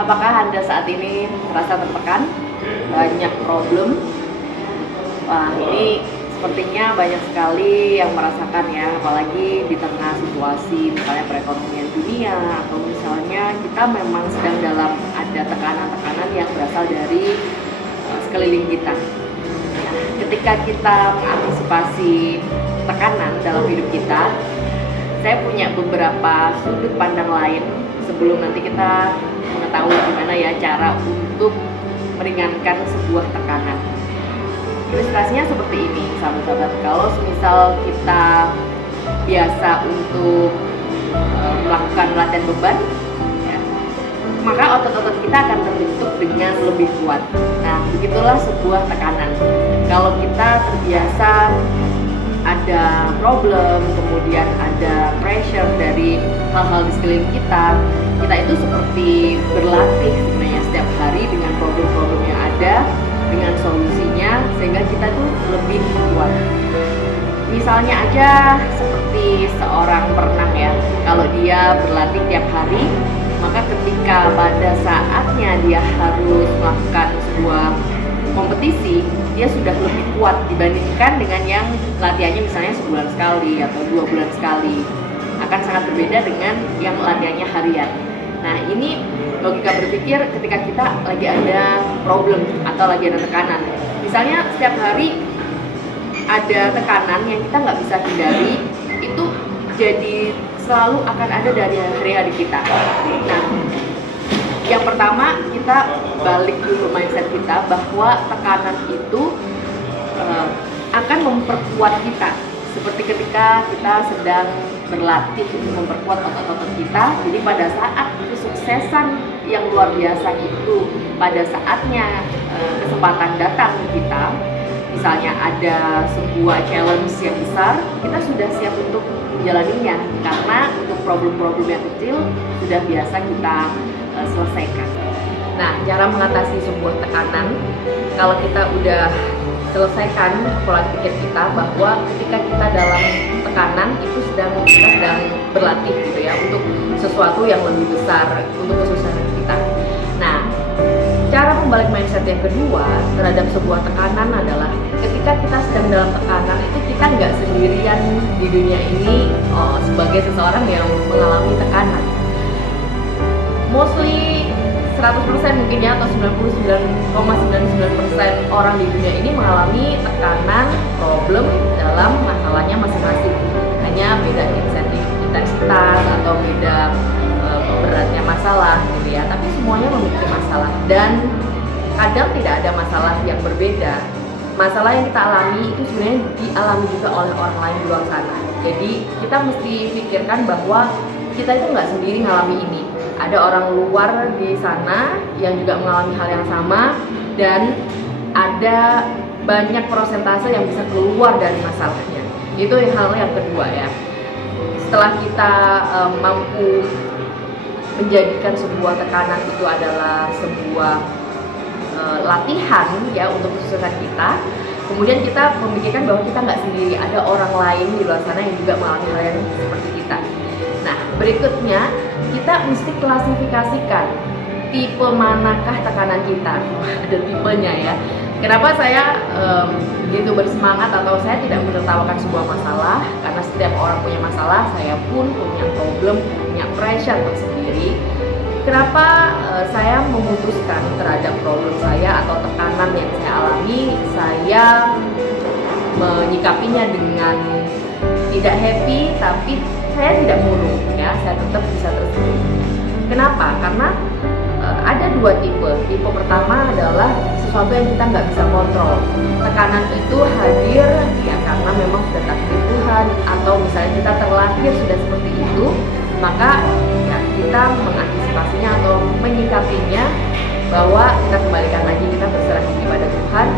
Apakah Anda saat ini merasa tertekan? Banyak problem? Wah, ini sepertinya banyak sekali yang merasakan ya, apalagi di tengah situasi misalnya perekonomian dunia atau misalnya kita memang sedang dalam ada tekanan-tekanan yang berasal dari sekeliling kita. Nah, ketika kita mengantisipasi tekanan dalam hidup kita, saya punya beberapa sudut pandang lain sebelum nanti kita mengetahui gimana ya cara untuk meringankan sebuah tekanan. Ilustrasinya seperti ini, sahabat-sahabat. Kalau misal kita biasa untuk melakukan latihan beban, ya, maka otot-otot kita akan terbentuk dengan lebih kuat. Nah, begitulah sebuah tekanan. Kalau kita terbiasa ada problem, kemudian ada pressure dari hal-hal di sekeliling kita itu seperti berlatih sebenarnya setiap hari dengan problem-problem yang ada, dengan solusinya, sehingga kita tuh lebih kuat. Misalnya aja seperti seorang perenang ya, kalau dia berlatih tiap hari, maka ketika pada saatnya dia harus melakukan sebuah kompetisi, dia sudah lebih kuat dibandingkan dengan yang latihannya misalnya sebulan sekali atau 2 bulan sekali. Akan sangat berbeda dengan yang latihannya harian. Nah, ini logika berpikir ketika kita lagi ada problem atau lagi ada tekanan. Misalnya setiap hari ada tekanan yang kita nggak bisa hindari, itu jadi selalu akan ada dari hari-hari kita. Nah, yang pertama kita balik dulu mindset kita bahwa tekanan itu akan memperkuat kita. Seperti ketika kita sedang berlatih untuk memperkuat otot-otot kita, jadi pada saat kesuksesan yang luar biasa itu pada saatnya kesempatan datang ke kita, misalnya ada sebuah challenge yang besar, kita sudah siap untuk menjalaninya karena untuk problem-problem yang kecil sudah biasa kita selesaikan. Nah, cara mengatasi sebuah tekanan, kalau kita udah selesaikan pola pikir kita bahwa ketika kita dalam tekanan itu kita sedang berlatih gitu ya untuk sesuatu yang lebih besar untuk kesuksesan kita. Nah, cara membalik mindset yang kedua terhadap sebuah tekanan adalah ketika kita sedang dalam tekanan itu kita nggak sendirian di dunia ini sebagai seseorang yang mengalami tekanan. Mostly 100% mungkin ya, atau 99,99% orang di dunia ini mengalami tekanan, problem dalam masalahnya masing-masing. Hanya beda intensitas atau beda beratnya masalah gitu ya. Tapi semuanya memiliki masalah dan kadang tidak ada masalah yang berbeda. Masalah yang kita alami itu sebenarnya dialami juga oleh orang lain di luar sana. Jadi kita mesti pikirkan bahwa kita itu nggak sendiri ngalami ini. Ada orang luar di sana yang juga mengalami hal yang sama dan ada banyak persentase yang bisa keluar dari masalahnya. Itu hal yang kedua ya. Setelah kita mampu menjadikan sebuah tekanan itu adalah sebuah latihan ya untuk kesuksesan kita, kemudian kita memikirkan bahwa kita nggak sendiri, ada orang lain di luar sana yang juga mengalami hal yang seperti kita. Nah, berikutnya kita mesti klasifikasikan tipe manakah tekanan kita. Ada tipenya ya. Kenapa saya begitu bersemangat atau saya tidak menertawakan sebuah masalah? Karena setiap orang punya masalah, saya pun punya problem, punya pressure tersendiri. Kenapa saya memutuskan terhadap problem saya atau tekanan yang saya alami, saya menyikapinya dengan tidak happy, tapi saya tidak murung ya, saya tetap bisa tersenyum. Kenapa? Karena ada dua tipe. Tipe pertama adalah sesuatu yang kita nggak bisa kontrol. Tekanan itu hadir ya karena memang sudah takdir Tuhan, atau misalnya kita terlahir sudah seperti itu, maka ya kita mengantisipasinya atau menyikapinya bahwa kita kembalikan lagi, kita berserah diri pada Tuhan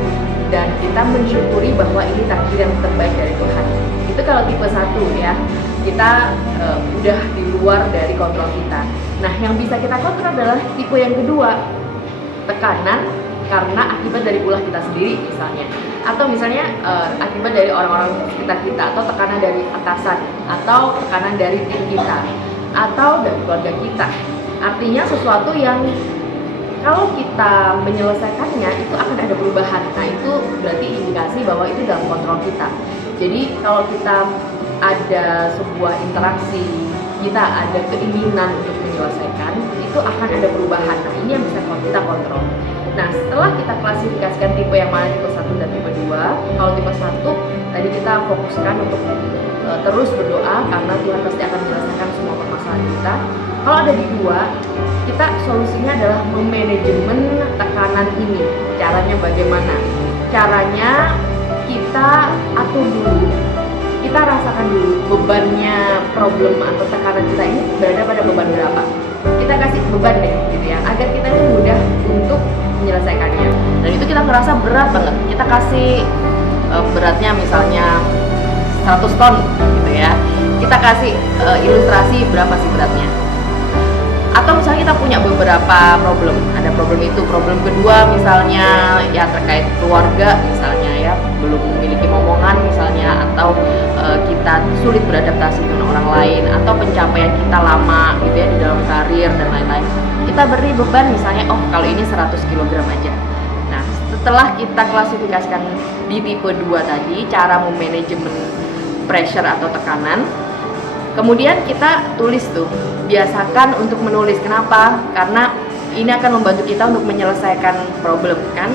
dan kita mensyukuri bahwa ini takdir yang terbaik dari Tuhan. Itu kalau tipe 1 ya, kita udah di luar dari kontrol kita. Nah, yang bisa kita kontrol adalah tipe yang kedua, tekanan karena akibat dari ulah kita sendiri misalnya, atau misalnya akibat dari orang-orang sekitar kita, atau tekanan dari atasan, atau tekanan dari tim kita, atau dari keluarga kita. Artinya sesuatu yang kalau kita menyelesaikannya itu akan ada perubahan. Nah itu berarti indikasi bahwa itu dalam kontrol kita. Jadi kalau kita ada sebuah interaksi, kita ada keinginan untuk menyelesaikan, itu akan ada perubahan. Nah ini yang bisa kita kontrol. Nah setelah kita klasifikasikan tipe yang mana, tipe 1 dan tipe 2. Kalau tipe 1 tadi kita fokuskan untuk terus berdoa karena Tuhan pasti akan menyelesaikan semua permasalahan kita. Kalau ada di 2, kita solusinya adalah memanajemen tekanan ini. Caranya bagaimana? Caranya kita atur dulu, kita rasakan dulu bebannya problem atau tekanan kita ini berada pada beban berapa. Kita kasih beban deh gitu ya, agar kita ini mudah untuk menyelesaikannya. Dan itu kita merasa berat banget, kita kasih beratnya misalnya 100 ton gitu ya, kita kasih ilustrasi berapa sih beratnya. Atau misalnya kita punya beberapa problem, ada problem itu, problem kedua misalnya ya terkait keluarga misalnya ya, belum memiliki momongan misalnya, atau kita sulit beradaptasi dengan orang lain, atau pencapaian kita lama gitu ya di dalam karir dan lain-lain. Kita beri beban misalnya, oh kalau ini 100 kg aja. Nah setelah kita klasifikasikan di tipe 2 tadi, cara memanajemen pressure atau tekanan, kemudian kita tulis tuh, biasakan untuk menulis. Kenapa? Karena ini akan membantu kita untuk menyelesaikan problem kan,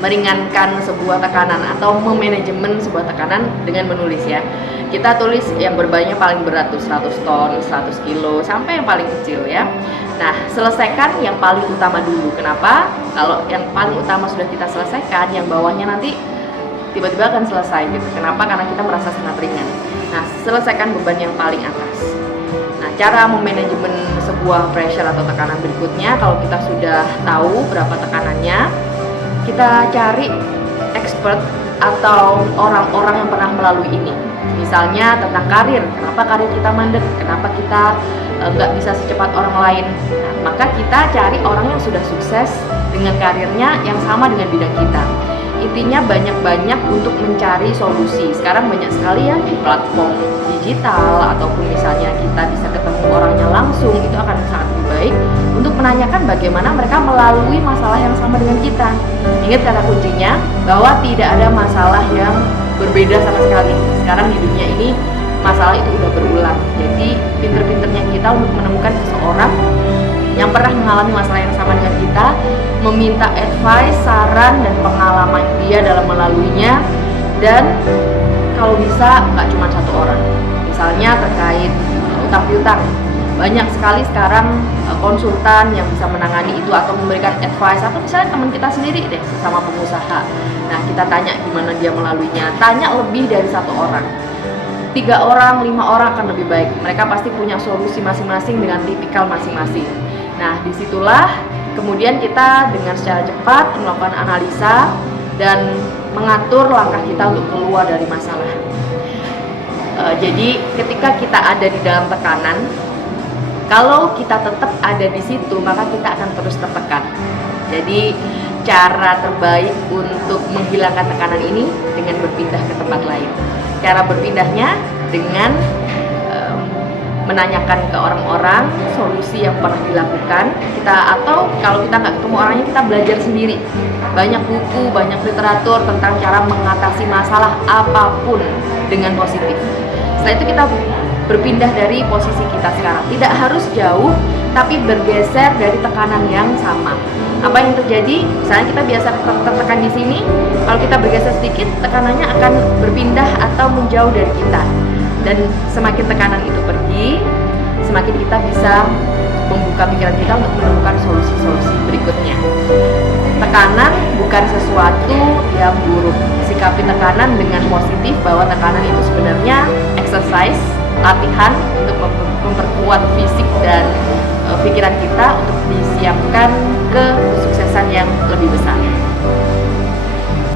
meringankan sebuah tekanan atau memanajemen sebuah tekanan dengan menulis ya. Kita tulis yang bebannya paling berat tuh 100 ton, 100 kilo, sampai yang paling kecil ya. Nah, selesaikan yang paling utama dulu. Kenapa? Kalau yang paling utama sudah kita selesaikan, yang bawahnya nanti tiba-tiba akan selesai gitu. Kenapa? Karena kita merasa sangat ringan. Nah, selesaikan beban yang paling atas. Nah, cara memanajemen sebuah pressure atau tekanan berikutnya, kalau kita sudah tahu berapa tekanannya, kita cari expert atau orang-orang yang pernah melalui ini. Misalnya tentang karir, kenapa karir kita mandek, kenapa kita nggak bisa secepat orang lain. Nah, maka kita cari orang yang sudah sukses dengan karirnya yang sama dengan bidang kita. Intinya banyak-banyak untuk mencari solusi. Sekarang banyak sekali ya di platform digital, ataupun misalnya kita bisa ketemu orangnya langsung, itu akan sangat lebih baik untuk menanyakan bagaimana mereka melalui masalah yang sama dengan kita. Ingat kata kuncinya bahwa tidak ada masalah yang berbeda sama sekali. Sekarang di dunia ini masalah itu udah berulang. Jadi pinter-pinternya kita untuk menemukan seseorang yang pernah mengalami masalah yang sama dengan kita, meminta advice, saran, dan pengalaman dia dalam melaluinya. Dan kalau bisa nggak cuma satu orang. Misalnya terkait utang piutang, banyak sekali sekarang konsultan yang bisa menangani itu atau memberikan advice. Atau misalnya teman kita sendiri deh, sama pengusaha. Nah kita tanya gimana dia melaluinya. Tanya lebih dari satu orang, 3 orang, 5 orang akan lebih baik. Mereka pasti punya solusi masing-masing dengan tipikal masing-masing. Nah, disitulah kemudian kita dengan secara cepat melakukan analisa dan mengatur langkah kita untuk keluar dari masalah. Jadi ketika kita ada di dalam tekanan, kalau kita tetap ada di situ, maka kita akan terus tertekan. Jadi cara terbaik untuk menghilangkan tekanan ini dengan berpindah ke tempat lain. Cara berpindahnya dengan menanyakan ke orang-orang solusi yang pernah dilakukan kita, atau kalau kita nggak ketemu orangnya, kita belajar sendiri. Banyak buku, banyak literatur tentang cara mengatasi masalah apapun dengan positif. Setelah itu kita berpindah dari posisi kita sekarang, tidak harus jauh tapi bergeser dari tekanan yang sama. Apa yang terjadi? Misalnya kita biasa tertekan di sini, kalau kita bergeser sedikit, tekanannya akan berpindah atau menjauh dari kita. Dan semakin tekanan itu pergi, semakin kita bisa membuka pikiran kita untuk menemukan solusi-solusi berikutnya. Tekanan bukan sesuatu yang buruk. Sikapi tekanan dengan positif, bahwa tekanan itu sebenarnya exercise, latihan untuk memperkuat fisik dan pikiran kita untuk disiapkan ke kesuksesan yang lebih besar.